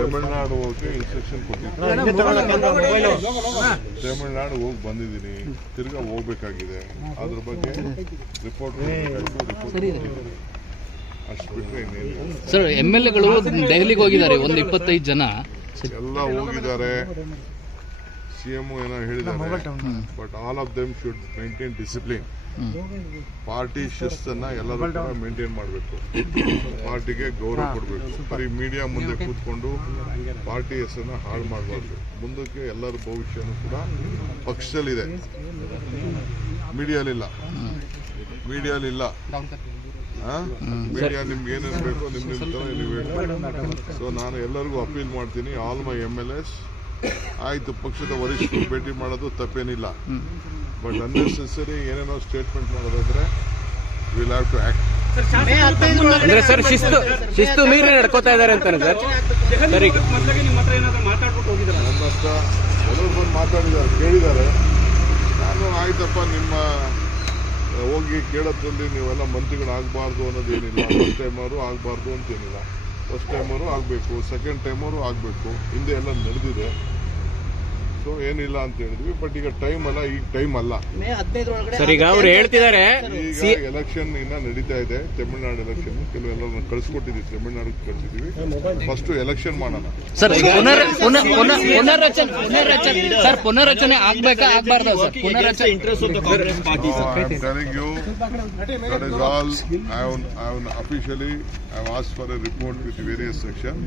ತಮಿಳ್ನಾಡು ಹೋಗಿ ಇನ್ಸ್ಟ್ರಕ್ಷನ್ ಕೊಟ್ಟಿದ್ದೀನಿ. ತಮಿಳ್ನಾಡು ಹೋಗಿ ಬಂದಿದ್ದೀನಿ, ತಿರ್ಗಾ ಹೋಗ್ಬೇಕಾಗಿದೆ. ಅದ್ರ ಬಗ್ಗೆ ರಿಪೋರ್ಟ್ ಅಷ್ಟು ಬಿಟ್ಟರೆ ಇನ್ನೇನು. ಸರ್, MLAಗಳು ದೆಹಲಿಗೆ ಹೋಗಿದ್ದಾರೆ, ಒಂದು 25 ಜನ ಎಲ್ಲ ಹೋಗಿದ್ದಾರೆ. CM ಏನೋ ಹೇಳಿದ್ದಾರೆ, but all of them should maintain discipline. Party ಶಿಸ್ತನ್ನ ಎಲ್ಲರೂ ಕೂಡ ಮೇಂಟೈನ್ ಮಾಡಬೇಕು, ಪಾರ್ಟಿಗೆ ಗೌರವ ಕೊಡಬೇಕು. ಬರೀ ಮೀಡಿಯಾ ಮುಂದೆ ಕೂತ್ಕೊಂಡು ಪಾರ್ಟಿ ಹೆಸರನ್ನ ಹಾಳು ಮಾಡಬಾರ್ದು. ಮುಂದಕ್ಕೆ ಎಲ್ಲರ ಭವಿಷ್ಯನೂ ಕೂಡ ಪಕ್ಷದಲ್ಲಿದೆ, ಮೀಡಿಯಾಲಿಲ್ಲ. ಮೀಡಿಯಾ ನಿಮ್ಗೆ ಏನೇನು ಬೇಕೋ ನಿಮ್ಮ ತರ ನೀವು ಹೇಳಿ. ಸೊ ನಾನು ಎಲ್ಲರಿಗೂ ಅಪೀಲ್ ಮಾಡ್ತೀನಿ, ಆಲ್ ಮೈ MLAs, ಆಯ್ತು ಪಕ್ಷದ ವರಿಷ್ಠರು ಭೇಟಿ ಮಾಡೋದು ತಪ್ಪೇನಿಲ್ಲ, ಬಟ್ ಅನ್ನೆಸೆಸರಿ ಏನೇನೋ ಸ್ಟೇಟ್ಮೆಂಟ್ ಮಾಡೋದಾದ್ರೆ ವಿಲ್ ಹ್ಯಾವ್ ಟು ಆಕ್ಟ್. ಅಂದ್ರೆ ಸರ್, ಶಿಸ್ತು ಮೀರಿ ನಡ್ಕೋತಾ ಇದ್ದಾರೆ ಅಂತಾನೆ ಸರ್. ನನ್ನ ಹತ್ರ ಎಲ್ಲರೂ ಬಂದು ಮಾತಾಡಿದ್ದಾರೆ, ಕೇಳಿದ್ದಾರೆ. ನಾನು ಆಯ್ತಪ್ಪ, ನಿಮ್ಮ ಹೋಗಿ ಕೇಳೋದ್ರಲ್ಲಿ ನೀವೆಲ್ಲ ಮಂತ್ರಿಗಳಾಗಬಾರ್ದು ಅನ್ನೋದೇನಿಲ್ಲ. ಫಸ್ಟ್ ಟೈಮರು ಆಗಬಾರ್ದು ಅಂತೇನಿಲ್ಲ, ಫಸ್ಟ್ ಟೈಮರು ಆಗಬೇಕು, ಸೆಕೆಂಡ್ ಟೈಮರು ಆಗಬೇಕು. ಹಿಂದೆ ಎಲ್ಲ ನಡೆದಿದೆ, ಸೊ ಏನಿಲ್ಲ ಅಂತ ಹೇಳಿದ್ವಿ. ಬಟ್ ಈಗ ಟೈಮ್ ಅಲ್ಲ, ಈಗ ಟೈಮ್ ಅಲ್ಲ ಸರ್. ಈಗ ಅವ್ರು ಹೇಳ್ತಿದ್ದಾರೆ, ಈಗ ಎಲೆಕ್ಷನ್ ಇನ್ನ ನಡೀತಾ ಇದೆ, ತಮಿಳ್ನಾಡು ಎಲೆಕ್ಷನ್. ಕೆಲವೆಲ್ಲ ಕಳಿಸ್ಕೊಟ್ಟಿದ್ವಿ, ತಮಿಳ್ನಾಡು ಕಳಿಸಿದೀವಿ. ಫಸ್ಟ್ ಎಲೆಕ್ಷನ್ ಮಾಡೋಣ ಸರ್. ಪುನರ್ರಚನೆ ಆಗ್ಬೇಕಾ ಆಗ್ಬಾರ್ದ ಸರ್? ಪುನರ್ರಚನೆ telling you that is all. I have officially asked for a report with various sections.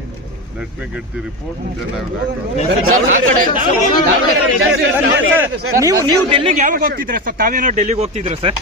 Let me get the report, then I will act on it. ನೀವು ಡೆಲ್ಲಿಗೆ ಯಾವಾಗ ಹೋಗ್ತಿದ್ರ ಸರ್? ತಾವೇನೋ ಡೆಲ್ಲಿಗೆ ಹೋಗ್ತಿದ್ರ ಸರ್?